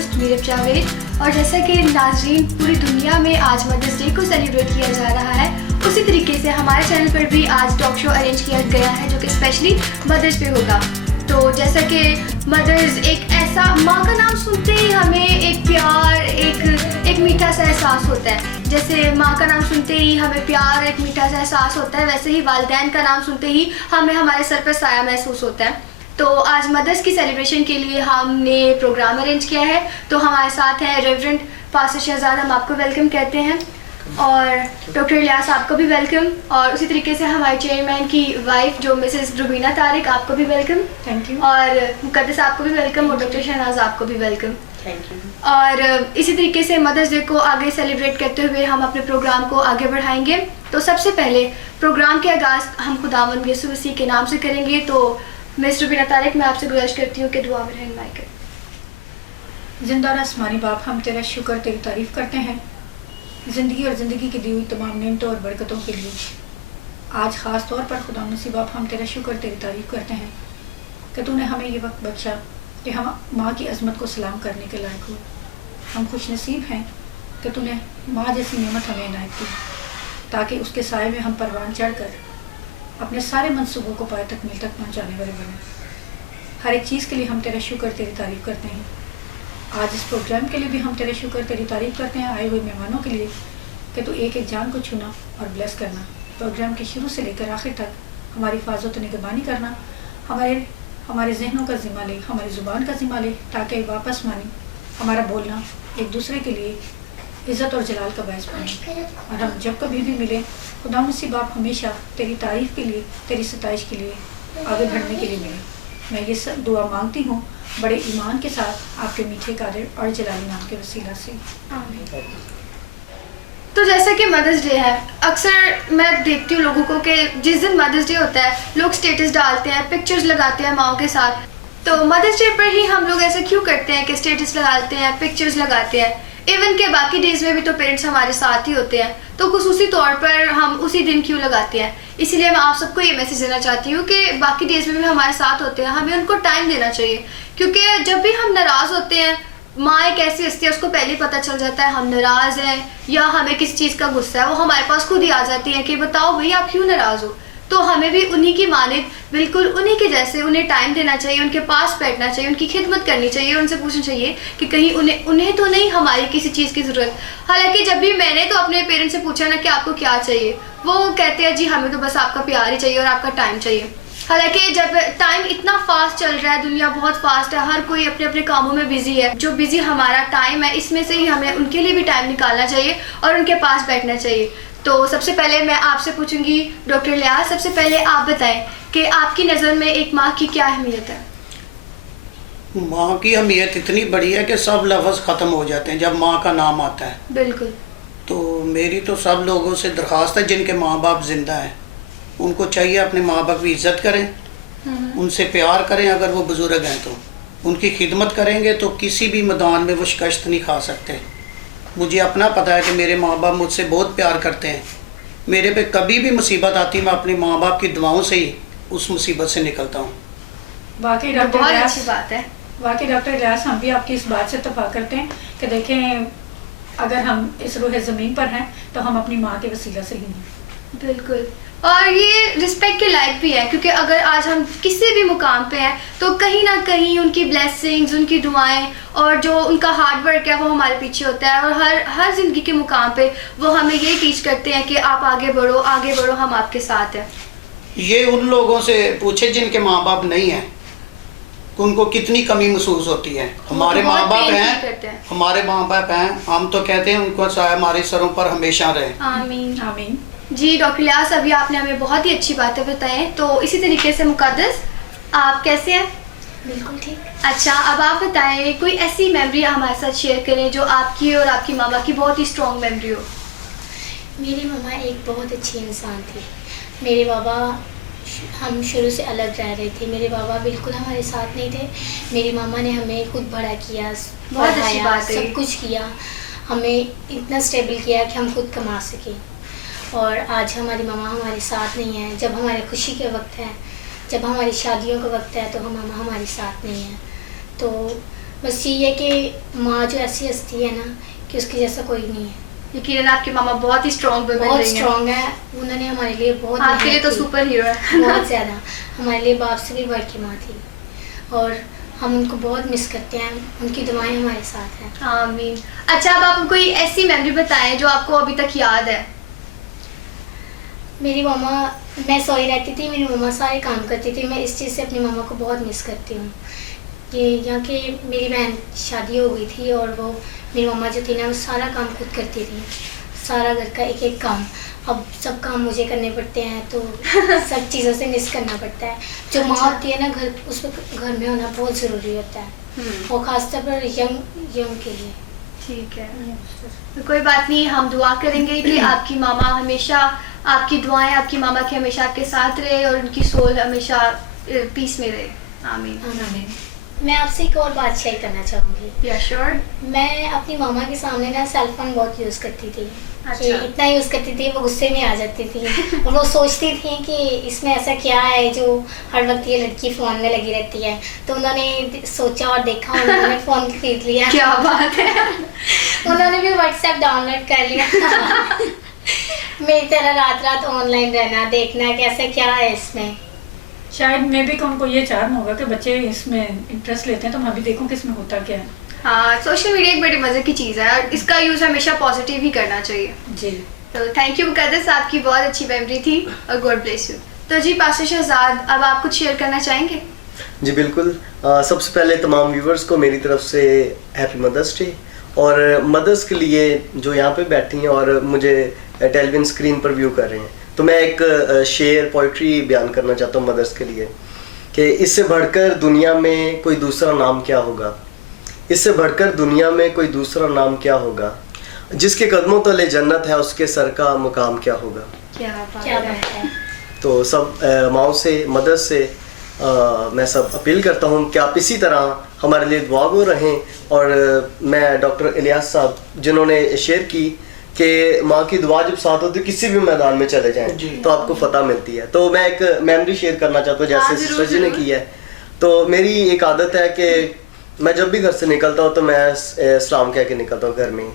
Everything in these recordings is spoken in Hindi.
होस्ट मीरब जावेद। और जैसा कि नाज़रीन पूरी दुनिया में आज मदर्स डे को सेलिब्रेट किया जा रहा है, उसी तरीके से हमारे चैनल पर भी आज टॉक शो अरेंज किया गया है जो कि स्पेशली मदर्स पे होगा। तो जैसा कि मदर्स एक ऐसा, माँ का नाम सुनते ही हमें एक प्यार, एक मीठा सा एहसास होता है। जैसे माँ का नाम सुनते ही हमें प्यार, एक मीठा सा एहसास होता है, वैसे ही वालिदैन का नाम सुनते ही हमें हमारे सर पर साया महसूस होता है। तो आज मदर्स की सेलिब्रेशन के लिए हमने प्रोग्राम अरेंज किया है। तो हमारे साथ हैं रेवरेंड पास्टर शहजाद, हम आपको वेलकम कहते हैं, और डॉक्टर इलियास आपको भी वेलकम, और उसी तरीके से हमारे चेयरमैन की वाइफ जो मिसेस रुबीना तारिक, आपको भी वेलकम। Thank you. और मुकद्दस आपको भी वेलकम, और डॉक्टर शहनाज आपको भी वेलकम। Thank you. और इसी तरीके से मदर्स डे को आगे सेलिब्रेट करते हुए हम अपने प्रोग्राम को आगे बढ़ाएंगे। तो सबसे पहले प्रोग्राम के आगाज़ हम खुदावंद यीशु मसीह के नाम से करेंगे। तो मिस रुबीना तारिक, मैं आपसे गुजारिश करती हूँ कि दुआ में रहनुमाई करें। जिंदा और आसमानी बाप, हम तेरा शुक्र, तेरी तारीफ करते हैं ज़िंदगी और ज़िंदगी की दी हुई तमाम नेमतों और बरकतों के लिए। आज ख़ास तौर पर खुदा नसीब बाप, हम तेरा शुक्र, तेरी तारीफ करते हैं कि तूने हमें ये वक्त बख्शा कि हम माँ की अज़मत को सलाम करने के लायक हो। हम खुश नसीब हैं कि तूने माँ जैसी नेमत हमें इनायत की, ताकि उसके साए में हम परवान चढ़ कर अपने सारे मंसूबों को पाए तकमील तक पहुँचाने वाले बने। हर एक चीज़ के लिए हम तेरा शुक्र, तेरी तारीफ करते हैं। आज इस प्रोग्राम के लिए भी हम तेरे शुक्र, तेरी तारीफ करते हैं आए हुए मेहमानों के लिए कि तू एक एक जान को छूना और ब्लेस करना। प्रोग्राम के शुरू से लेकर आखिर तक हमारी हिफाजत और निगरानी करना। हमारे जहनों का ज़िम्मा ले, हमारी ज़ुबान का ज़िम्मा ले, ताकि वापस मानी हमारा बोलना एक दूसरे के लिए इज़्ज़त और जलाल का बायस बने। और हम जब कभी भी मिले, खुदा नसीब बाप हमेशा तेरी तारीफ़ के लिए, तेरी सताइश के लिए, आगे बढ़ने के लिए मिले। मैं ये सब दुआ मांगती हूँ बड़े ईमान के साथ आपके मीठे कादिर और जलाली नाम के वसीला से, आमीन। तो जैसा कि मदर्स डे है, अक्सर मैं देखती हूँ लोगों को कि जिस दिन मदर्स डे होता है लोग स्टेटस डालते हैं, पिक्चर्स लगाते हैं माओ के साथ। तो मदर्स डे पर ही हम लोग ऐसे क्यों करते हैं कि स्टेटस लगाते हैं, पिक्चर्स लगाते हैं? इवन के बाकी डेज में भी तो पेरेंट्स हमारे साथ ही होते हैं, तो खुसूसी तौर पर हम उसी दिन क्यों लगाते हैं? इसीलिए मैं आप सबको ये मैसेज देना चाहती हूँ कि बाकी डेज में भी हमारे साथ होते हैं, हमें उनको टाइम देना चाहिए। क्योंकि जब भी हम नाराज़ होते हैं, माँ एक ऐसी हस्ती है, उसको पहले ही पता चल जाता है हम नाराज़ हैं या हमें किसी चीज़ का गुस्सा है, वो हमारे पास खुद ही आ जाती है कि बताओ भाई आप क्यों नाराज़ हो। तो हमें भी उन्हीं की मानित, बिल्कुल उन्हीं के जैसे उन्हें टाइम देना चाहिए, उनके पास बैठना चाहिए, उनकी खिदमत करनी चाहिए, उनसे पूछना चाहिए कि कहीं उन्हें तो नहीं हमारी किसी चीज़ की ज़रूरत। हालांकि जब भी मैंने तो अपने पेरेंट्स से पूछा ना कि आपको क्या चाहिए, वो कहते हैं जी हमें तो बस आपका प्यार ही चाहिए और आपका टाइम चाहिए। हालांकि जब टाइम इतना फास्ट चल रहा है, दुनिया बहुत फास्ट है, हर कोई अपने अपने कामों में बिजी है, जो बिजी हमारा टाइम है इसमें से ही हमें उनके लिए भी टाइम निकालना चाहिए और उनके पास बैठना चाहिए। तो सबसे पहले मैं आपसे पूछूंगी डॉक्टर इलियास, सबसे पहले आप बताएं कि आपकी नज़र में एक माँ की क्या अहमियत है? माँ की अहमियत इतनी बड़ी है कि सब लफ्ज़ ख़त्म हो जाते हैं जब माँ का नाम आता है। बिल्कुल। तो मेरी तो सब लोगों से दरख्वास्त है जिनके माँ बाप ज़िंदा हैं, उनको चाहिए अपने माँ बाप की इज़्ज़त करें, उनसे प्यार करें। अगर वो बुज़ुर्ग हैं तो उनकी खिदमत करेंगे तो किसी भी मैदान में वो शिकस्त नहीं खा सकते। मुझे अपना पता है कि मेरे माँ बाप मुझसे बहुत प्यार करते हैं। मेरे पे कभी भी मुसीबत आती, मैं अपने माँ बाप की दुआओं से ही उस मुसीबत से निकलता हूँ। वाकई डॉक्टर बहुत इलियास, अच्छी बात है। वाकई डॉक्टर इलियास, हम भी आपकी इस बात से इत्तफाक करते हैं कि देखें, अगर हम इस रूह ज़मीन पर हैं तो हम अपनी माँ के वसीला से ही हैं। बिल्कुल, और ये रिस्पेक्ट के लायक भी है, क्योंकि अगर आज हम किसी भी मुकाम पे हैं तो कहीं ना कहीं उनकी ब्लेसिंग्स, उनकी दुआएं और जो उनका हार्ड वर्क है वो हमारे पीछे होता है। और हर ज़िंदगी के मुकाम पे वो हमें ये टीच करते हैं कि आप आगे बढ़ो, आगे बढ़ो, हम आपके साथ हैं। ये उन लोगों से पूछे जिनके माँ बाप नहीं हैं, उनको कितनी कमी महसूस होती है। हमारे माँ बाप हैं, हमारे माँ बाप हैं, हम तो कहते हैं उनको साया हमारे सरों पर हमेशा रहे। आमीन आमीन। जी डॉक्टर इलियास, अभी आपने हमें बहुत ही अच्छी बातें बताई। तो इसी तरीके से मुकद्दस, आप कैसे हैं? बिल्कुल ठीक। अच्छा, अब आप बताएं कोई ऐसी मेमोरी हमारे साथ शेयर करें जो आपकी और आपकी मामा की बहुत ही स्ट्रॉन्ग मेमोरी हो। मेरी मम्मा एक बहुत अच्छी इंसान थी। मेरे बाबा, हम शुरू से अलग रह रहे थे, मेरे बाबा बिल्कुल हमारे साथ नहीं थे। मेरी मामा ने हमें खुद बड़ा किया, बहुत अच्छी बात है, सब कुछ किया, हमें इतना स्टेबल किया कि हम खुद कमा सकें। और आज हमारी मामा हमारे साथ नहीं है। जब हमारे खुशी के वक्त है, जब हमारी शादियों का वक्त है तो हम मामा हमारे साथ नहीं है। तो बस ये है कि माँ जो ऐसी हस्ती है ना कि उसकी जैसा कोई नहीं है। यकीनन आपकी मामा बहुत ही स्ट्रॉन्ग वुमन बहुत रही हैं। स्ट्रॉन्ग है, उन्होंने हमारे लिए बहुत आपके लिए मेहनत तो की। सुपर हीरो है। बहुत ज़्यादा, हमारे लिए बाप से भी बढ़ के माँ थी और हम उनको बहुत मिस करते हैं, उनकी दुआएं हमारे साथ हैं। आमीन। अच्छा, अब आप कोई ऐसी मेमोरी बताएं जो आपको अभी तक याद है। मेरी मामा, मैं सोई रहती थी, मेरी मामा सारे काम करती थी, मैं इस चीज़ से अपनी मामा को बहुत मिस करती हूँ। ये यहाँ के मेरी बहन शादी हो गई थी और वो मेरी मामा जो थी ना वो सारा काम खुद करती थी, सारा घर का एक एक काम। अब सब काम मुझे करने पड़ते हैं तो सब चीज़ों से मिस करना पड़ता है। जो माँ होती है ना घर, उस पर घर में होना बहुत ज़रूरी होता है, वो खासतौर पर यंग के लिए। ठीक है, तो कोई बात नहीं, हम दुआ करेंगे कि आपकी मामा हमेशा, आपकी दुआएं आपकी मामा की हमेशा आपके साथ रहे और उनकी सोल हमेशा पीस में रहे। आमीन। आमीन। मैं आपसे एक और बात शेयर करना चाहूँगी। या श्योर। मैं अपनी मामा के सामने ना सेल फोन बहुत यूज़ करती थी। अच्छा। कि इतना यूज़ करती थी वो गुस्से में आ जाती थी और वो सोचती थी कि इसमें ऐसा क्या है जो हर वक्त ये लड़की फ़ोन में लगी रहती है। तो उन्होंने सोचा और देखा, उन्होंने फ़ोन खरीद लिया। क्या बात है। उन्होंने भी व्हाट्सएप डाउनलोड कर लिया। मेरी तरह रात रात ऑनलाइन रहना, देखना कैसे क्या है इसमें। शायद मे भी उनको ये चार्म होगा कि बच्चे इसमें इंटरेस्ट लेते हैं, तो मैं भी देखूं कि इसमें होता क्या है। हाँ, सोशल मीडिया एक बड़ी मजे की चीज़ है और इसका यूज़ हमेशा पॉजिटिव ही करना चाहिए। जी, तो थैंक यू मुकद्दस, आपकी बहुत अच्छी मेमोरी थी और गॉड ब्लेस यू। तो जी पास्टर शहजाद, अब आप कुछ शेयर करना चाहेंगे? जी बिल्कुल। सबसे पहले तमाम व्यूवर्स को मेरी तरफ से हैप्पी मदर्स डे, और मदर्स के लिए जो यहाँ पे बैठी हैं और मुझे टेलीविजन स्क्रीन पर व्यू कर रहे हैं, तो मैं एक शेर पोइट्री बयान करना चाहता हूँ मदर्स के लिए कि इससे बढ़कर दुनिया में कोई दूसरा नाम क्या होगा, इससे बढ़कर दुनिया में कोई दूसरा नाम क्या होगा, जिसके कदमों तले जन्नत है उसके सर का मुकाम क्या होगा। क्या बात है। तो सब माओ से, मदर्स से मैं सब अपील करता हूँ कि आप इसी तरह हमारे लिए दुआगो रहें। और मैं डॉक्टर इलियास साहब जिन्होंने शेयर की कि माँ की दुआ जब साथ होती है किसी भी मैदान में चले जाएं तो आपको फतह मिलती है। तो मैं एक मेमोरी शेयर करना चाहता हूँ जैसे सिस्टर जी ने की है। तो मेरी एक आदत है कि मैं जब भी घर से निकलता हूँ तो मैं सलाम कह के निकलता हूँ घर में,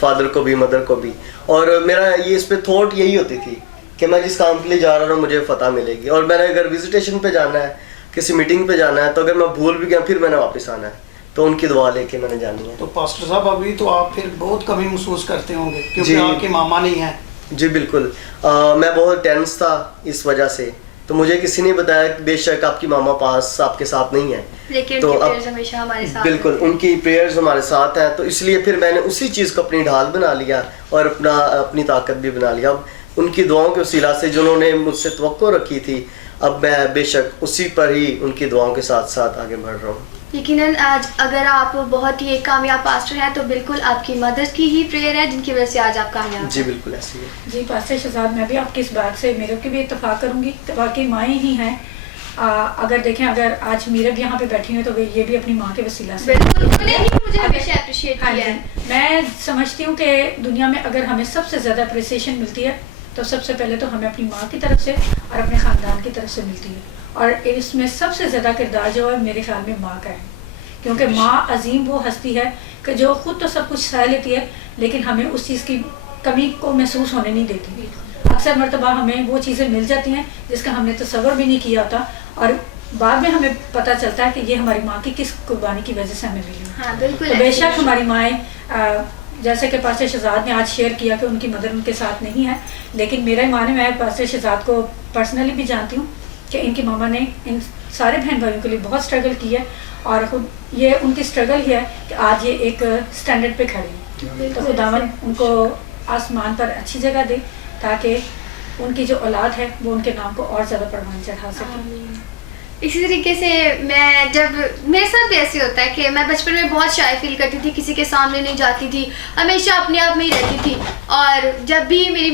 फादर को भी मदर को भी। और मेरा ये इस पर थॉट यही होती थी कि मैं जिस काम के लिए जा रहा हूँ मुझे फतह मिलेगी। और मैंने अगर विजिटेशन पे जाना है, किसी मीटिंग पे जाना है, तो अगर मैं भूल भी गया फिर मैंने वापस आना है, तो उनकी दुआ लेके मैंने जानी है। तो पास्टर साहब अभी तो आप फिर बहुत कमी महसूस करते होंगे क्योंकि जी। आपकी मामा नहीं है। जी बिल्कुल। मैं बहुत टेंस था इस वजह से, तो मुझे किसी ने बताया कि बेशक आपकी मामा पास आपके साथ नहीं है, लेकिन तो उनकी अब प्रेयर्स हमेशा हमारे साथ बिल्कुल रहती हैं। उनकी प्रेयर्स हमारे साथ हैं। तो इसलिए फिर मैंने उसी चीज़ को अपनी ढाल बना लिया और अपनी ताकत भी बना लिया। अब उनकी दुआओं के वसीला से जिन्होंने मुझसे तवक्को रखी थी, अब मैं बेशक उसी पर ही उनकी दुआओं के साथ साथ आगे बढ़ रहा हूँ। यकीनन आज अगर आप बहुत ही एक कामयाब पास्टर हैं तो बिल्कुल आपकी मदर्स की ही प्रेयर है जिनकी वजह से आज आप कामयाब हैं। जी बिल्कुल ऐसी है। जी पास्टर शहजाद, मैं भी आपकी इस बात से मेरे की भी इत्तेफाक करूंगी। तो वाकई माएँ ही हैं। अगर देखें, अगर आज मीरा भी यहाँ पे बैठी हुई तो ये भी अपनी माँ के वसीला से। बिल्कुल, उन्होंने ही मुझे हमेशा अप्रिशिएट हाँ किया जी, है। मैं समझती हूँ कि दुनिया में अगर हमें सबसे ज़्यादा अप्रिसिएशन मिलती है तो सबसे पहले तो हमें अपनी माँ की तरफ से और अपने ख़ानदान की तरफ से मिलती है। और इसमें सबसे ज़्यादा किरदार जो है मेरे ख्याल में माँ का है, क्योंकि माँ अजीम वो हस्ती है कि जो खुद तो सब कुछ सह लेती है लेकिन हमें उस चीज़ की कमी को महसूस होने नहीं देती। अक्सर मरतबा हमें वो चीज़ें मिल जाती हैं जिसका हमने तसव्वुर भी नहीं किया होता और बाद में हमें पता चलता है कि ये हमारी माँ की किस कुर्बानी की वजह से हमें मिली। हाँ बिल्कुल। तो बेशक हमारी माएँ, जैसे कि पास्टर शहजाद ने आज शेयर किया कि उनकी मदर उनके साथ नहीं है, लेकिन मेरा ही माने, मैं पास्टर शहजाद को पर्सनली भी जानती हूँ कि इनकी मामा ने इन सारे बहन भाइयों के लिए बहुत स्ट्रगल की है और खुद ये उनकी स्ट्रगल ही है कि आज ये एक स्टैंडर्ड पे खड़े हैं। तो खुदावन उनको आसमान पर अच्छी जगह दे ताकि उनकी जो औलाद है वो उनके नाम को और ज़्यादा परवान चढ़ा सके। इसी तरीके से मैं, जब मेरे साथ भी ऐसे होता है कि मैं बचपन में बहुत शाय फील करती थी, किसी के सामने नहीं जाती थी, हमेशा अपने आप में ही रहती थी। और जब भी मेरी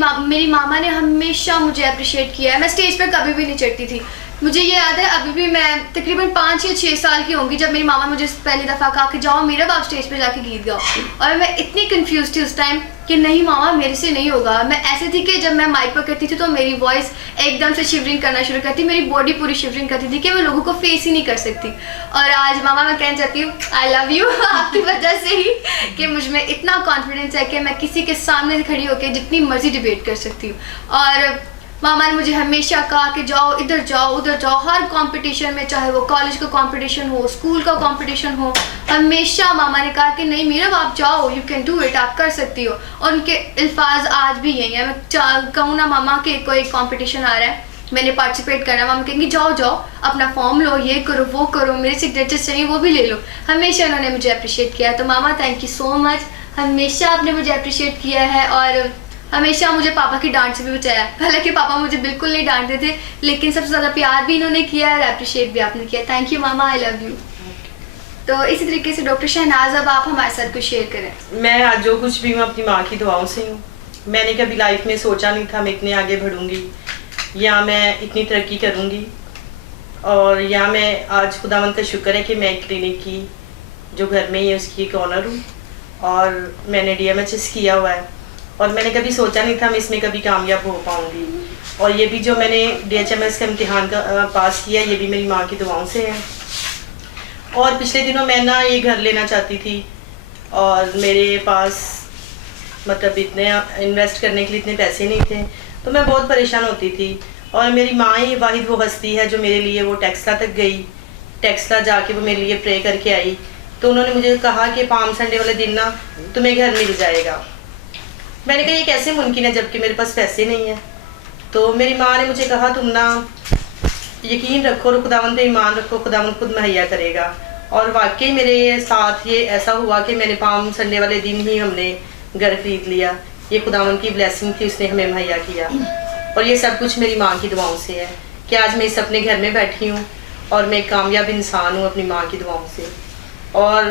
मामा ने हमेशा मुझे अप्रिशिएट किया है, मैं स्टेज पर कभी भी नहीं चढ़ती थी। मुझे ये याद है अभी भी मैं तकरीबन 5 या 6 साल की होंगी जब मेरी मामा मुझे पहली दफ़ा कहा कि जाओ मेरा बाप स्टेज पे जाके गीत गाओ, और मैं इतनी कंफ्यूज थी उस टाइम कि नहीं मामा मेरे से नहीं होगा। मैं ऐसे थी कि जब मैं माइक पर करती थी तो मेरी वॉइस एकदम से शिवरिंग करना शुरू करती, मेरी बॉडी पूरी शिवरिंग करती थी कि मैं लोगों को फेस ही नहीं कर सकती। और आज मामा मैं कहना चाहती हूँ आई लव यू आपकी वजह से ही कि मुझ में इतना कॉन्फिडेंस है कि मैं किसी के सामने खड़ी होकर जितनी मर्जी डिबेट कर सकती हूँ। और मामा ने मुझे हमेशा कहा कि जाओ इधर जाओ उधर जाओ, हर कंपटीशन में, चाहे वो कॉलेज का कंपटीशन हो, स्कूल का कंपटीशन हो, हमेशा मामा ने कहा कि नहीं मीरा आप जाओ, यू कैन डू इट, आप कर सकती हो। और उनके अल्फाज आज भी यही है। मैं कहूँ ना मामा के कोई कंपटीशन आ रहा है मैंने पार्टिसिपेट करना, मामा कहेंगी जाओ जाओ अपना फॉर्म लो, ये करो वो करो, मेरे सिग्नेचर चाहिए वो भी ले लो। हमेशा उन्होंने मुझे अप्रिशिएट किया। तो मामा थैंक यू सो मच, हमेशा आपने मुझे अप्रिशिएट किया है और हमेशा मुझे पापा की डांट से भी बचाया। हालांकि पापा मुझे बिल्कुल नहीं डांटते थे, लेकिन सबसे ज़्यादा प्यार भी इन्होंने किया और अप्रिशिएट भी आपने किया। Thank you mama, I love you. तो इसी तरीके से डॉक्टर शहनाज अब आप हमारे साथ कुछ शेयर करें। मैं आज जो कुछ भी हूँ अपनी माँ की दुआओं से हूँ। मैंने कभी लाइफ में सोचा नहीं था मैं इतने आगे बढ़ूँगी या मैं इतनी तरक्की करूँगी, और या मैं आज खुदावंद का शुक्र है कि मैं एक क्लिनिक की जो घर में ही है उसकी एक ऑनर हूँ, और मैंने DMHS किया हुआ है, और मैंने कभी सोचा नहीं था मैं इसमें कभी कामयाब हो पाऊँगी। और ये भी जो मैंने DHMS का इम्तिहान का पास किया ये भी मेरी माँ की दुआओं से है। और पिछले दिनों मैं ना ये घर लेना चाहती थी और मेरे पास मतलब इतने इन्वेस्ट करने के लिए इतने पैसे नहीं थे, तो मैं बहुत परेशान होती थी। और मेरी माँ ही वाहिद वो हस्ती है जो मेरे लिए, वो टेक्सला तक गई, टेक्सला जाके वो मेरे लिए प्रे करके आई। तो उन्होंने मुझे कहा कि पाम संडे वाले दिन ना तुम्हें घर मिल जाएगा। मैंने कहा ये कैसे मुमकिन है जबकि मेरे पास पैसे नहीं है। तो मेरी माँ ने मुझे कहा तुम ना यकीन रखो और खुदावंद पे ईमान रखो, खुदावंद खुद मुहैया करेगा। और वाकई मेरे साथ ये ऐसा हुआ कि मैंने पाम संडे वाले दिन ही हमने घर खरीद लिया। ये खुदावंद की ब्लेसिंग थी, उसने हमें मुहैया किया। और ये सब कुछ मेरी माँ की दुआओं से है कि आज मैं इस अपने घर में बैठी हूँ और मैं एक कामयाब इंसान हूँ अपनी माँ की दुआओं से। और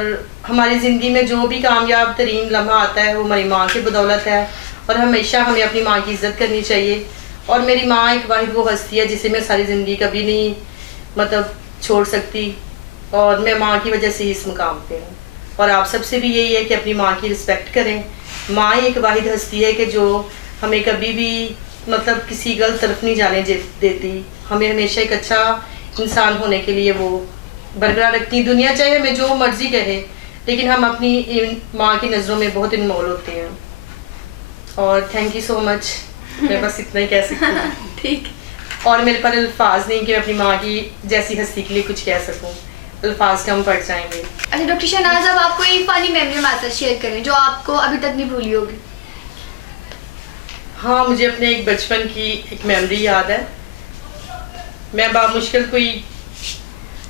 हमारी ज़िंदगी में जो भी कामयाब तरीन लम्हा आता है वो हमारी माँ की बदौलत है, और हमेशा हमें अपनी माँ की इज़्ज़त करनी चाहिए। और मेरी माँ एक वाहिद वो हस्ती है जिसे मैं सारी ज़िंदगी कभी नहीं मतलब छोड़ सकती, और मैं माँ की वजह से इस मुकाम पे हूँ। और आप सबसे भी यही है कि अपनी माँ की रिस्पेक्ट करें। माँ ही एक वाहिद हस्ती है कि जो हमें कभी भी मतलब किसी गलत तरफ नहीं जाने देती, हमें हमेशा एक अच्छा इंसान होने के लिए वो बरकरार रखती। दुनिया चाहे हमें जो मर्जी कहे, लेकिन हम अपनी माँ की नज़रों में बहुत अनमोल होते हैं। और थैंक यू सो मच, मैं बस इतना ही कह सकती हूँ। ठीक। और मेरे पर अल्फाज नहीं कि मैं अपनी माँ की जैसी हस्ती के लिए कुछ कह सकूँ, अल्फाज कम पड़ जाएंगे। अच्छा डॉक्टर शहनाज अब आपको एक फनी मेमोरी हमारे साथ शेयर करें जो आपको अभी तक नहीं भूली होगी। हाँ, मुझे अपने एक बचपन की एक मेमोरी याद है। मैं बामुश्किल कोई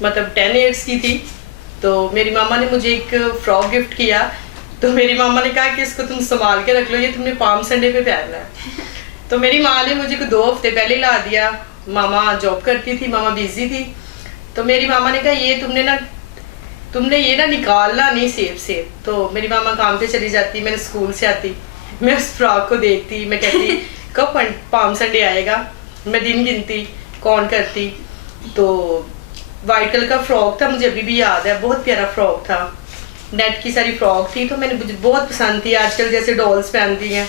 मतलब 10 ईयर्स की थी, तो मेरी मामा ने मुझे एक फ्रॉक गिफ्ट किया। तो मेरी मामा ने कहा कि इसको तुम संभाल के रख लो, ये तुमने पाम संडे पे पहनना है। तो मेरी माँ ने मुझे 2 हफ्ते पहले ला दिया। मामा जॉब करती थी, मामा बिजी थी। तो मेरी मामा ने कहा ये तुमने ये ना निकालना नहीं सेब से। तो मेरी मामा काम पे चली जाती, मैंने स्कूल से आती, मैं उस फ्रॉक को देखती, मैं कहती कब पाम संडे आएगा। मैं दिन गिनती, कौन करती। तो वाइट कलर का फ्रॉक था, मुझे अभी भी याद है, बहुत प्यारा फ्रॉक था, नेट की सारी फ्रॉक थी। तो मैंने मुझे बहुत पसंद थी, आजकल जैसे डॉल्स पहनती हैं।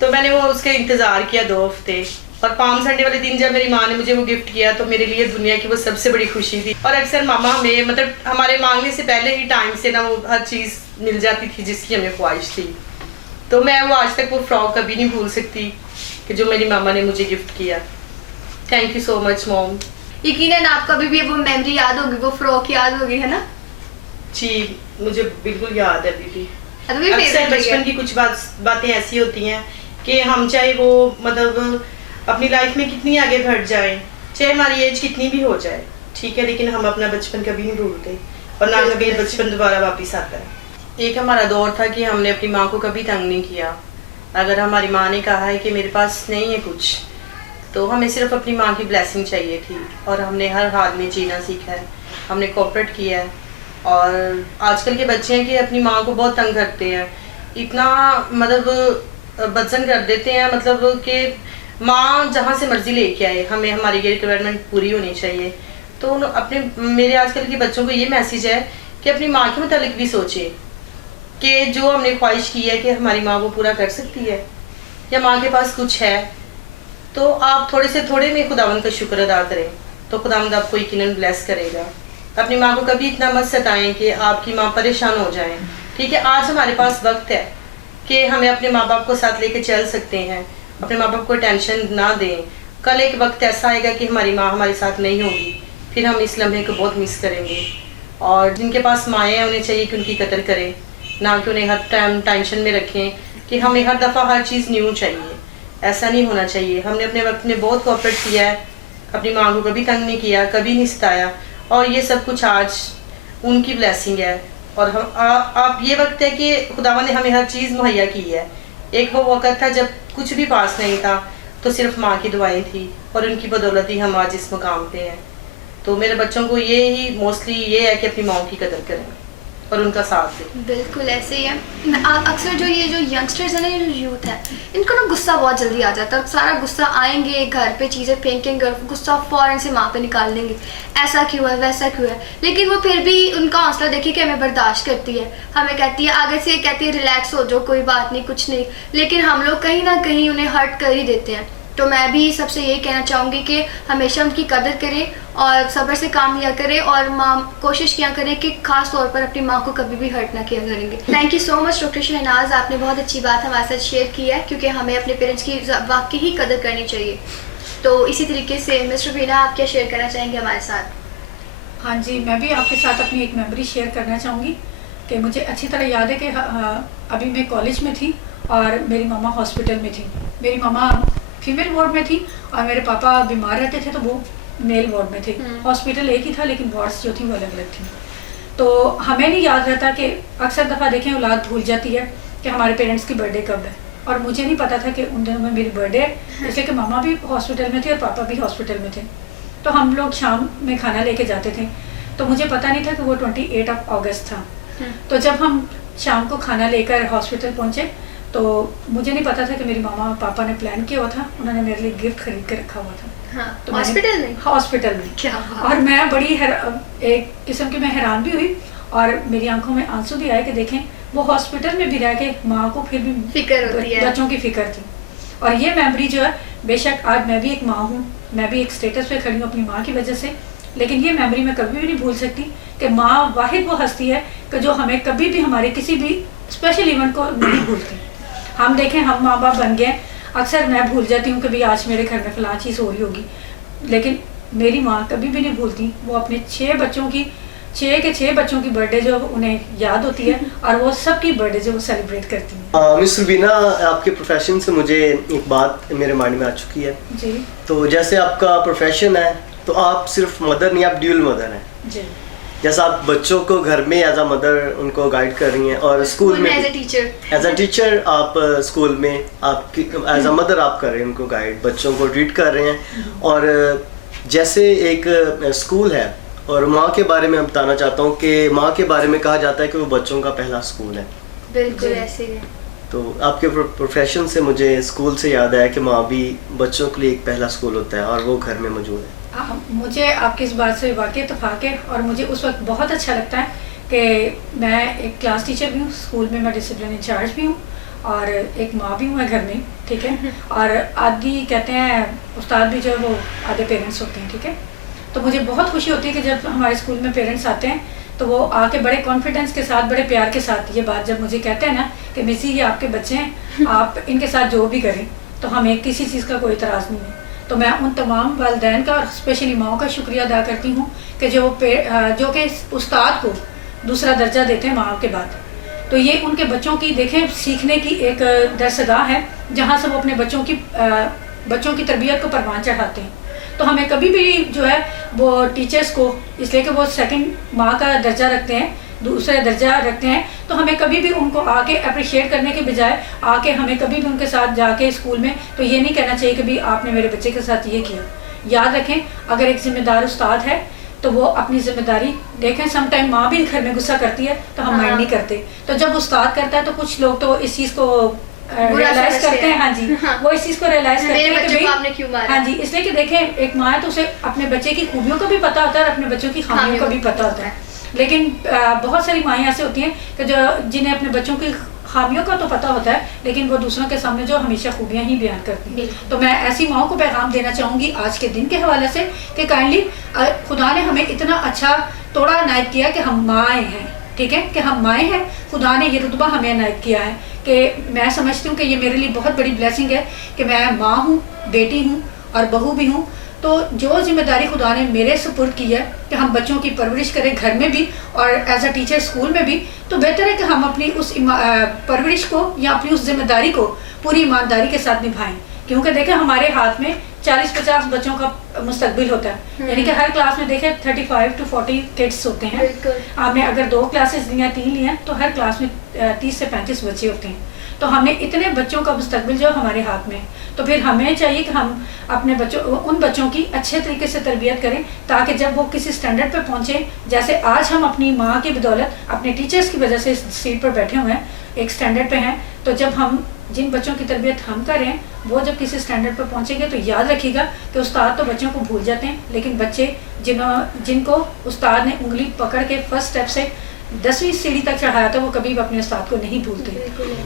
तो मैंने वो उसका इंतज़ार किया 2 हफ्ते। और पाम संडे वाले दिन जब मेरी माँ ने मुझे वो गिफ्ट किया तो मेरे लिए दुनिया की वो सबसे बड़ी खुशी थी। और अक्सर मामा हमें मतलब हमारे मांगने से पहले ही टाइम से ना वो हर चीज़ मिल जाती थी जिसकी हमें ख्वाहिश थी। तो मैं वो आज तक वो फ्रॉक कभी नहीं भूल सकती कि जो मेरी मामा ने मुझे गिफ्ट किया। Thank you so much mom. यकीनन आपको अभी भी वो मेमोरी याद होगी, वो फ्रॉक याद होगी, है ना? जी, मुझे बिल्कुल याद है दीदी। अभी अक्सर बचपन की कुछ बातें ऐसी होती हैं कि हम चाहे वो मतलब अपनी लाइफ में कितनी आगे बढ़ जाएं, चाहे हमारी एज कितनी भी हो जाए, ठीक है, लेकिन हम अपना बचपन कभी नहीं भूलते और ना कभी बचपन दोबारा वापस आता है। एक हमारा दौर था कि हमने अपनी माँ को कभी तंग नहीं किया। अगर हमारी माँ ने कहा है कि मेरे पास नहीं है कुछ, तो हमें सिर्फ अपनी माँ की ब्लेसिंग चाहिए थी और हमने हर हाल में जीना सीखा है, हमने कोऑपरेट किया है। और आजकल के बच्चे हैं कि अपनी माँ को बहुत तंग करते हैं, इतना मतलब बदजन कर देते हैं, मतलब कि माँ जहाँ से मर्जी लेके आए, हमें हमारी ये रिक्वायरमेंट पूरी होनी चाहिए। तो अपने मेरे आजकल के बच्चों को ये मैसेज है कि अपनी माँ के मुतालिक भी सोचें कि जो हमने ख्वाहिश की है कि हमारी माँ वो पूरा कर सकती है, या माँ के पास कुछ है, तो आप थोड़े से थोड़े में खुदावंद का शुक्र अदा करें, तो खुदावंद आपको यकीनन ब्लेस करेगा। अपनी माँ को कभी इतना मत सताएं कि आपकी माँ परेशान हो जाए। ठीक है, आज हमारे पास वक्त है कि हमें अपने माँ बाप को साथ लेके चल सकते हैं, अपने माँ बाप को टेंशन ना दें। कल एक वक्त ऐसा आएगा कि हमारी माँ हमारे साथ नहीं होगी, फिर हम इस लम्हे को बहुत मिस करेंगे। और जिनके पास माएँ हैं उन्हें चाहिए कि उनकी कदर करें, ना कि उन्हें हर टाइम टेंशन में रखें कि हमें हर दफ़ा हर चीज़ न्यू चाहिए। ऐसा नहीं होना चाहिए। हमने अपने वक्त में बहुत कोऑपरेट किया है, अपनी माँ को कभी तंग नहीं किया, कभी नहीं सताया, और ये सब कुछ आज उनकी ब्लेसिंग है। और हम आप ये वक्त है कि खुदावंद ने हमें हर चीज़ मुहैया की है। एक वो वक्त था जब कुछ भी पास नहीं था, तो सिर्फ माँ की दुआएं थी, और उनकी बदौलत ही हम आज इस मुकाम पे हैं। तो मेरे बच्चों को ये ही मोस्टली ये है कि अपनी माँ की कदर करें और उनका साथ दें। बिल्कुल ऐसे ही है। अक्सर जो यंगस्टर्स है ना, ये जो यूथ है, इनको ना गुस्सा बहुत जल्दी आ जाता है। सारा गुस्सा आएंगे घर पे, चीज़ें फेंकेंगे और गुस्सा फ़ौरन से माँ पे निकाल देंगे, ऐसा क्यों है वैसा क्यों है। लेकिन वो फिर भी उनका हौसला देखिए कि हमें बर्दाश्त करती है, हमें कहती है आगे से, कहती है रिलैक्स हो जाओ, कोई बात नहीं, कुछ नहीं। लेकिन हम लोग कहीं ना कहीं उन्हें हर्ट कर ही देते हैं। तो मैं भी सबसे यही कहना चाहूँगी कि हमेशा उनकी कदर करें और सब्र से काम लिया करें, और माँ कोशिश किया करें कि ख़ास तौर पर अपनी माँ को कभी भी हर्ट ना किया करेंगे। Thank you so much doctor Shahnaz, आपने बहुत अच्छी बात हमारे साथ शेयर की है, क्योंकि हमें अपने पेरेंट्स की वाकई ही कदर करनी चाहिए। तो इसी तरीके से मिस्टर बीना, आप क्या शेयर करना चाहेंगे हमारे साथ? हाँ जी, मैं भी आपके साथ अपनी एक मेमोरी शेयर करना चाहूँगी कि मुझे अच्छी तरह याद है कि अभी मैं कॉलेज में थी और मेरी मामा हॉस्पिटल में थी। मेरी मामा फीमेल वार्ड में थी और मेरे पापा बीमार रहते थे तो वो मेल वार्ड में थे। हॉस्पिटल एक ही था लेकिन वार्ड्स जो थी वो अलग अलग थी। तो हमें नहीं याद रहता कि अक्सर दफ़ा देखें औलाद भूल जाती है कि हमारे पेरेंट्स की बर्थडे कब है, और मुझे नहीं पता था कि उन दिनों में मेरी बर्थडे है, इसलिए कि मामा भी हॉस्पिटल में थे और पापा भी हॉस्पिटल में थे। तो हम लोग शाम में खाना लेके जाते थे, तो मुझे पता नहीं था कि वो 28 अगस्त था। तो जब हम शाम को खाना लेकर हॉस्पिटल पहुँचे तो मुझे नहीं पता था कि मेरी मामा और पापा ने प्लान किया हुआ था, उन्होंने मेरे लिए गिफ्ट खरीद के रखा हुआ था। हाँ, तो हॉस्पिटल में? हॉस्पिटल में। क्या? और मैं बड़ी एक किस्म की मैं हैरान भी हुई और मेरी आंखों में आंसू भी आए कि देखें वो हॉस्पिटल में भी रह के माँ को फिर भी फिक्र होती है, बच्चों की फिक्र थी। और ये मेमोरी जो है, बेशक आज मैं भी एक माँ हूँ, मैं भी एक स्टेटस पे खड़ी हूँ अपनी माँ की वजह से, लेकिन ये मेमोरी मैं कभी भी नहीं भूल सकती कि माँ वाहिद वो हस्ती है कि जो हमें कभी भी हमारे किसी भी स्पेशल इवेंट को नहीं भूलती। हम देखें हम माँ बाप बन गए, अक्सर मैं भूल जाती हूँ कि भाई आज मेरे घर में फलां चीज़ हो रही होगी, लेकिन मेरी माँ कभी भी नहीं भूलती। वो अपने 6 के 6 बच्चों की बर्थडे जो उन्हें याद होती है और वो सबकी बर्थडे जो वो सेलिब्रेट करती हैं। मिस रुबीना, आपके प्रोफेशन से मुझे एक बात मेरे माइंड में आ चुकी है जी। तो जैसे आपका प्रोफेशन है तो आप सिर्फ मदर नहीं, आप ड्यूल मदर हैं। जी। जैसा आप बच्चों को घर में एज अ मदर उनको गाइड कर रही हैं और स्कूल में एज अ टीचर आप स्कूल में आपकी एज अ मदर आप कर रहे हैं उनको गाइड, बच्चों को ट्रीट कर रहे हैं। और जैसे एक स्कूल है और माँ के बारे में मैं बताना चाहता हूँ कि माँ के बारे में कहा जाता है कि वो बच्चों का पहला स्कूल है। बिल्कुल ऐसे ही है। तो आपके प्रोफेशन से मुझे स्कूल से याद आया कि माँ भी बच्चों के लिए एक पहला स्कूल होता है और वो घर में मौजूद है। मुझे आपकी इस बात से वाकई इत्तेफाक है और मुझे उस वक्त बहुत अच्छा लगता है कि मैं एक क्लास टीचर भी हूँ, स्कूल में मैं डिसिप्लिन इंचार्ज भी हूँ और एक माँ भी हूँ मैं घर में, ठीक है। और आदि कहते हैं उस्ताद भी जो है वो आधे पेरेंट्स होते हैं, ठीक है। तो मुझे बहुत खुशी होती है कि जब हमारे स्कूल में पेरेंट्स आते हैं तो वो आके बड़े कॉन्फिडेंस के साथ, बड़े प्यार के साथ ये बात जब मुझे कहते हैं ना कि मिसी ये आपके बच्चे हैं, आप इनके साथ जो भी करें, तो हमें किसी चीज़ का कोई इतराज़ नहीं है। तो मैं उन तमाम वालिदैन का और स्पेशली माओं का शुक्रिया अदा करती हूँ कि जो कि उस्ताद को दूसरा दर्जा देते हैं माँ के बाद। तो ये उनके बच्चों की देखें सीखने की एक दरसगाह है जहाँ से वो अपने बच्चों की तरबियत को परवान चढ़ाते हैं। तो हमें कभी भी जो है वो टीचर्स को, इसलिए कि वो सेकंड माँ का दर्जा रखते हैं, दूसरा दर्जा रखते हैं, तो हमें कभी भी उनको आके अप्रिशिएट करने के बजाय आके हमें कभी भी उनके साथ जाके स्कूल में तो ये नहीं कहना चाहिए कि भाई आपने मेरे बच्चे के साथ ये किया। याद रखें अगर एक जिम्मेदार उस्ताद है तो वो अपनी जिम्मेदारी देखें। समटाइम माँ भी घर में गुस्सा करती है तो हम माइंड नहीं करते, तो जब उस्ताद करता है तो कुछ लोग तो इस चीज़ को रियलाइज समझते करते हैं, हैं। हाँ जी, हाँ। वो इस चीज़ को रियलाइज करते मेरे हैं कि बच्चों को भाई- आपने क्यों मारा? हाँ जी, इसलिए कि देखें एक माँ है तो उसे अपने बच्चे की खूबियों का भी पता होता है और अपने बच्चों की खामियों का भी पता होता है। लेकिन बहुत सारी माएँ ऐसे होती हैं कि जो जिन्हें अपने बच्चों की खामियों का तो पता होता है, लेकिन वो दूसरों के सामने जो हमेशा खूबियां ही बयान करती हैं। बिल्कुल। तो मैं ऐसी माओं को पैगाम देना चाहूँगी आज के दिन के हवाले से कि काइंडली खुदा ने हमें इतना अच्छा तोड़ा इनायत किया कि हम माएँ हैं, ठीक है, कि हम माएँ हैं। खुदा ने ये रुतबा हमें इनायत किया है कि मैं समझती हूँ कि ये मेरे लिए बहुत बड़ी ब्लेसिंग है कि मैं माँ हूँ, बेटी हूँ और बहू भी हूँ। तो जो जिम्मेदारी खुदा ने मेरे सुपुर्द की है कि हम बच्चों की परवरिश करें घर में भी और एज अ टीचर स्कूल में भी, तो बेहतर है कि हम अपनी उस परवरिश को या अपनी उस जिम्मेदारी को पूरी ईमानदारी के साथ निभाएं। क्योंकि देखें हमारे हाथ में 40-50 बच्चों का मुस्तकबिल होता है, यानी कि हर क्लास में देखें 35 to 40 किड्स होते हैं। बिल्कुल। आपने अगर 2 क्लासेस ली हैं 3 ली हैं तो हर क्लास में 30 से 35 बच्चे होते हैं। तो हमने इतने बच्चों का मुस्तकबिल जो हमारे हाथ में है, तो फिर हमें चाहिए कि हम अपने बच्चों उन बच्चों की अच्छे तरीके से तरबियत करें ताकि जब वो किसी स्टैंडर्ड पे पहुँचे, जैसे आज हम अपनी माँ की बदौलत अपने टीचर्स की वजह से इस सीट पर बैठे हुए हैं, एक स्टैंडर्ड पे हैं, तो जब हम जिन बच्चों की तरबियत हम कर रहे हैं वो जब किसी स्टैंडर्ड पर पहुँचेंगे तो याद रखिएगा कि उस्ताद तो बच्चों को भूल जाते हैं, लेकिन बच्चे जिनको उस्ताद ने उंगली पकड़ के फर्स्ट स्टेप से 10वीं सीढ़ी तक चढ़ाया था वो कभी भी अपने उस्ताद को नहीं भूलते।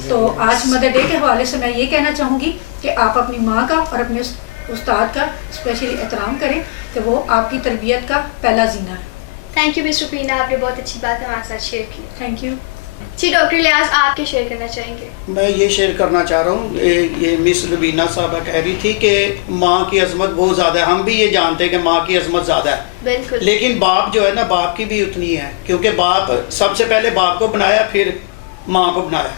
तो आज मदर डे के हवाले से मैं ये कहना चाहूँगी कि आप अपनी माँ का और अपने उस्ताद का स्पेशली एहतराम करें कि वो आपकी तरबियत का पहला जीना है। थैंक यू मिस रुबीना, आपने बहुत अच्छी बात हमारे साथ शेयर की। Thank you ji doctor Ilyas, आप क्या शेयर करना चाहेंगे? मैं ये शेयर करना चाह रहा हूँ, ये मिस रुबीना साहबा कह रही थी कि माँ की अजमत बहुत ज़्यादा है। हम भी ये जानते हैं कि माँ की अजमत ज़्यादा है, बिल्कुल। लेकिन बाप जो है ना, बाप की भी उतनी है, क्योंकि बाप सबसे पहले बाप को बनाया फिर माँ को बनाया।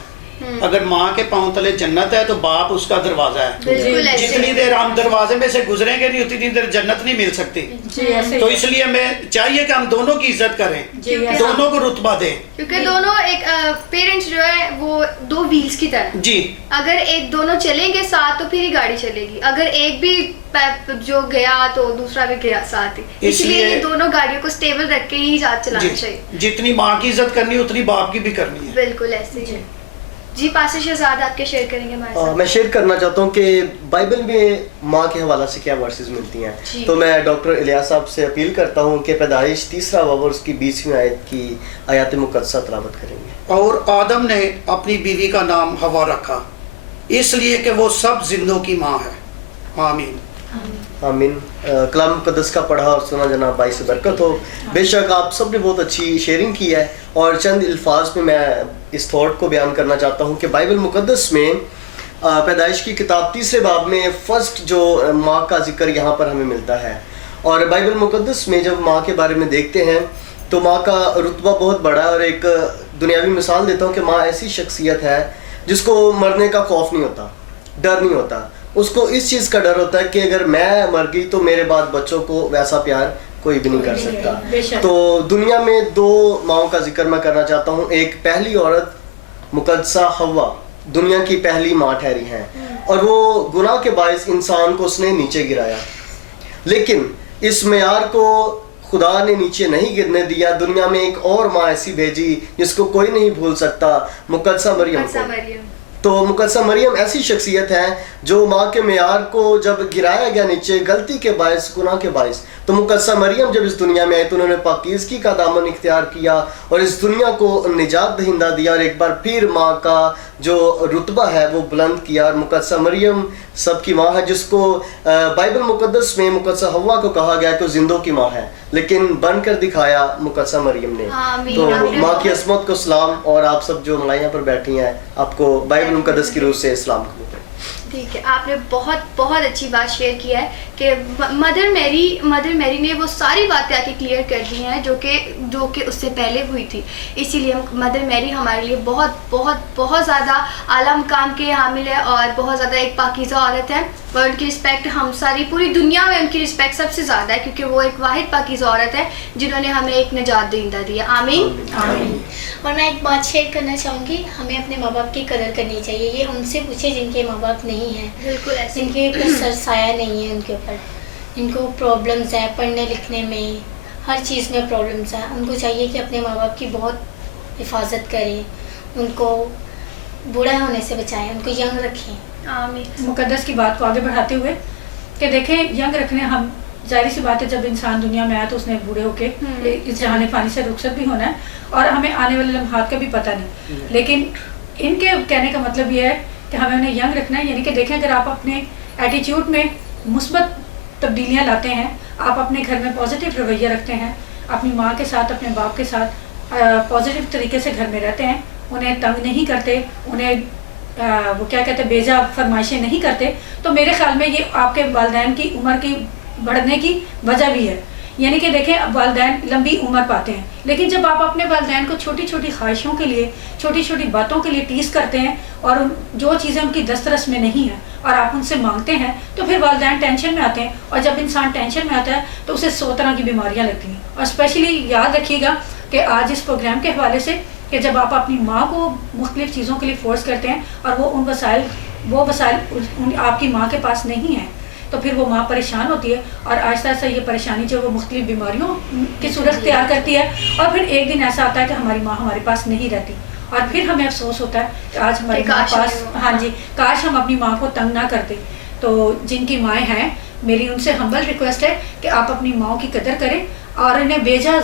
अगर माँ के पांव तले जन्नत है तो बाप उसका दरवाजा है। बिल्कुल ऐसे। जितनी देर हम दरवाजे में से गुजरेंगे नहीं उतनी देर जन्नत नहीं मिल सकती। जी ऐसे तो इसलिए हमें चाहिए कि हम दोनों की इज्जत करें, जी ऐसे। दोनों को रुतबा दें। क्योंकि दोनों एक पेरेंट्स जो है वो 2 व्हील्स की तरह, जी अगर एक दोनों चलेंगे साथ तो फिर ही गाड़ी चलेगी। अगर एक भी जो गया तो दूसरा भी गया साथ ही। इसलिए ये दोनों गाड़ियों को स्टेबल रख के ही साथ चलाना चाहिए। जितनी माँ की इज्जत करनी है उतनी बाप की भी करनी है। बिल्कुल ऐसे ही। जी पास्टर शहजाद, आपके शेयर करेंगे हमारे साथ? मैं शेयर करना चाहता हूँ कि बाइबल में माँ के हवाला से क्या वर्सेस मिलती हैं। तो मैं डॉक्टर इलियास साहब से अपील करता हूँ कि पैदाइश 3 बाब और उसकी 20वीं आयत की आयत मुकद्दसा तिलावत करेंगे। और आदम ने अपनी बीवी का नाम हवा रखा इसलिए कि वो सब जिंदों की माँ है। आमीन आमीन। कलाम मुकद्दस का पढ़ा और सुना जनाब भाई से बरकत हो। बेशक आप सब ने बहुत अच्छी शेयरिंग की है और चंद अल्फाज में मैं इस थॉट को बयान करना चाहता हूँ कि बाइबल मुकद्दस में पैदाइश की किताब 3 बाब में फर्स्ट जो माँ का जिक्र यहाँ पर हमें मिलता है। और बाइबल मुकद्दस में जब माँ के बारे में देखते हैं तो माँ का रुतबा बहुत बड़ा है। और एक दुनियावी मिसाल देता हूँ कि माँ ऐसी शख्सियत है जिसको मरने का खौफ नहीं होता, डर नहीं होता। उसको इस चीज़ का डर होता है कि अगर मैं मर गई तो मेरे बाद बच्चों को वैसा प्यार कोई भी नहीं कर सकता। तो दुनिया में 2 माँओं का जिक्र मैं करना चाहता हूँ। एक पहली औरत मुकद्दसा हव्वा दुनिया की पहली माँ ठहरी हैं और वो गुनाह के बायस इंसान को उसने नीचे गिराया, लेकिन इस मेयार को खुदा ने नीचे नहीं गिरने दिया। दुनिया में एक और माँ ऐसी भेजी जिसको कोई नहीं भूल सकता, मुकद्दसा मरियम को। तो मुकद्दसा मरियम ऐसी शख्सियत है जो माँ के मेयार को जब गिराया गया नीचे गलती के बायस, गुनाह के बायस, तो मुकद्दसा मरियम जब इस दुनिया में आई तो उन्होंने पाकीज़गी का दामन इख्तियार किया और इस दुनिया को निजात दहिंदा दिया और एक बार फिर माँ का जो रुतबा है वो बुलंद किया। और मुकद्दसा मरियम सबकी माँ है जिसको बाइबल मुकद्दस में मुकद्दसा हव्वा को कहा गया कि जिंदों की माँ है, लेकिन बनकर दिखाया मुकद्दसा मरियम ने। तो माँ की असमत को सलाम और आप सब जो माँ यहाँ पर बैठी हैं आपको बाइबल मुकद्दस की रूह से सलाम कबूल। ठीक है, आपने बहुत बहुत अच्छी बात शेयर किया है कि मदर मैरी ने वो सारी बातें आके क्लियर कर दी हैं जो कि उससे पहले हुई थी। इसीलिए मदर मैरी हमारे लिए बहुत बहुत बहुत ज़्यादा आला मुकाम के हामिल है और बहुत ज़्यादा एक पाकीज़ा औरत है और उनकी रिस्पेक्ट हम सारी पूरी दुनिया में उनकी रिस्पेक्ट सबसे ज़्यादा है क्योंकि वो एक वाहिद पाकीज़ा औरत है जिन्होंने हमें एक निजात दहिंदा दिया। आमीन आमीन। और मैं एक बात शेयर करना चाहूँगी, हमें अपने माँ बाप की कदर करनी चाहिए। ये उनसे पूछे जिनके माँ बाप नहीं हैं, बिल्कुल ऐसे, जिनके ऊपर सरसाया नहीं है, उनके ऊपर इनको प्रॉब्लम्स है, पढ़ने लिखने में हर चीज़ में प्रॉब्लम्स है। उनको चाहिए कि अपने माँ बाप की बहुत हिफाजत करें, उनको बूढ़ा होने से बचाएं, उनको यंग रखें। आमीन। मुकद्दस की बात को आगे बढ़ाते हुए कि देखें यंग रखने, हम जाहिर सी बात है जब इंसान दुनिया में आया तो उसने बूढ़े होके इस जहान फ़ानी से रुखसत भी होना है और हमें आने वाले लम्हात का भी पता नहीं, लेकिन इनके कहने का मतलब ये है कि हमें उन्हें यंग रखना है। यानी कि देखें अगर आप अपने एटीट्यूड में मुस्बत तब्दीलियाँ लाते हैं, आप अपने घर में पॉजिटिव रवैया रखते हैं, अपनी माँ के साथ अपने बाप के साथ पॉजिटिव तरीके से घर में रहते हैं, उन्हें तंग नहीं करते, उन्हें वो क्या कहते हैं बेजा फरमाइशें नहीं करते, तो मेरे ख्याल में ये आपके वालिदैन की उम्र की बढ़ने की वजह भी है। यानी कि देखें वालिदैन लंबी उम्र पाते हैं, लेकिन जब आप अपने वालिदैन को छोटी छोटी ख्वाहिशों के लिए, छोटी छोटी बातों के लिए टीस करते हैं और जो चीज़ें उनकी दस्तरस में नहीं है और आप उनसे मांगते हैं, तो फिर वालिदैन टेंशन में आते हैं, और जब इंसान टेंशन में आता है तो उसे 100 तरह की बीमारियाँ लगती हैं। और स्पेशली याद रखिएगा कि आज इस प्रोग्राम के हवाले से कि जब आप अपनी माँ को मुख्तलिफ़ चीज़ों के लिए फोर्स करते हैं और वो वसाइल आपकी माँ के पास नहीं है, तो फिर वो माँ परेशान होती है और आहिस्ता आहिस्ता ये परेशानी जो वो मुख्तलिफ बीमारियों की सूरत तैयार करती है, और फिर एक दिन ऐसा आता है कि हमारी माँ हमारे पास नहीं रहती और फिर हमें अफसोस होता है कि आज हमारी माँ पास, हाँ जी, काश हम अपनी माँ को तंग ना करते। तो जिनकी माएँ हैं, मेरी उनसे हम्बल रिक्वेस्ट है कि आप अपनी माँ की कदर करें और इन्हें बेजा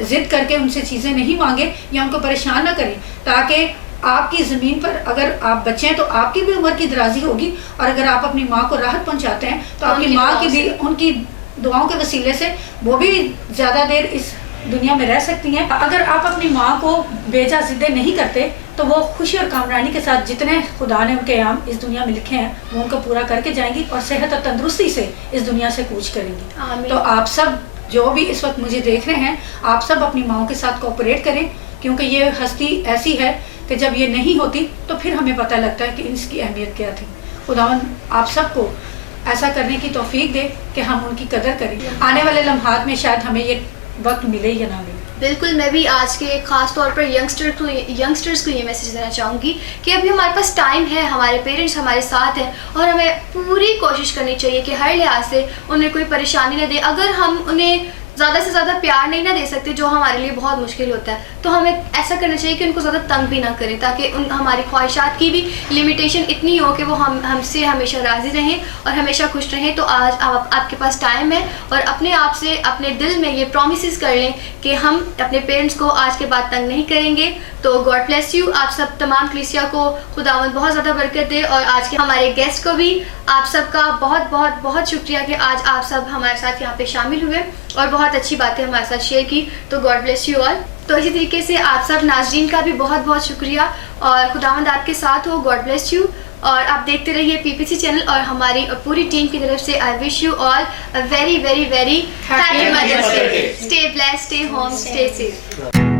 जिद करके उनसे चीज़ें नहीं मांगे या उनको परेशान ना करें, ताकि आपकी ज़मीन पर अगर आप बच्चे हैं तो आपकी भी उम्र की दराजी होगी, और अगर आप अपनी माँ को राहत पहुँचाते हैं तो आपकी माँ की भी उनकी दुआओं के वसीले से वो भी ज़्यादा देर इस दुनिया में रह सकती हैं। अगर आप अपनी माँ को बेजा ज़िद्दें नहीं करते तो वो खुशी और कामरानी के साथ जितने खुदा ने उनके आम इस दुनिया में लिखे हैं वो उनको पूरा करके जाएंगी और सेहत और तंदुरुस्ती से इस दुनिया से कूच करेंगी। तो आप सब जो भी इस वक्त मुझे देख रहे हैं, आप सब अपनी माँओं के साथ कोऑपरेट करें, क्योंकि ये हस्ती ऐसी है कि जब ये नहीं होती तो फिर हमें पता लगता है कि इसकी अहमियत क्या थी। खुदावंद आप सबको ऐसा करने की तौफीक दे कि हम उनकी कदर करें। आने वाले लम्हात में शायद हमें ये वक्त मिले या ना मिले। बिल्कुल, मैं भी आज के ख़ास तौर पर यंगस्टर्स को ये मैसेज देना चाहूँगी कि अभी हमारे पास टाइम है, हमारे पेरेंट्स हमारे साथ हैं और हमें पूरी कोशिश करनी चाहिए कि हर लिहाज से उन्हें कोई परेशानी न दे। अगर हम उन्हें ज़्यादा से ज़्यादा प्यार नहीं ना दे सकते, जो हमारे लिए बहुत मुश्किल होता है, तो हमें ऐसा करना चाहिए कि उनको ज़्यादा तंग भी ना करें, ताकि हमारी ख्वाहिशात की भी लिमिटेशन इतनी हो कि वो हमसे हमेशा राज़ी रहें और हमेशा खुश रहें। तो आज आपके पास टाइम है और अपने आप से अपने दिल में ये प्रॉमिसेस कर लें कि हम अपने पेरेंट्स को आज के बाद तंग नहीं करेंगे। तो गॉड ब्लेस यू। आप सब तमाम कलीसिया को खुदावंद बहुत ज़्यादा बरकत दे, और आज के हमारे गेस्ट को भी आप सबका बहुत बहुत बहुत शुक्रिया कि आज आप सब हमारे साथ यहाँ पे शामिल हुए और बहुत अच्छी बातें हमारे साथ शेयर की। तो गॉड ब्लेस यू ऑल। तो इसी तरीके से आप सब नाज़रीन का भी बहुत बहुत शुक्रिया और खुदावंद आपके साथ हो। God bless you. और आप देखते रहिए पीपीसी चैनल और हमारी पूरी टीम की तरफ से I wish you all a very very very happy mother's day. Stay blessed, stay home, stay safe.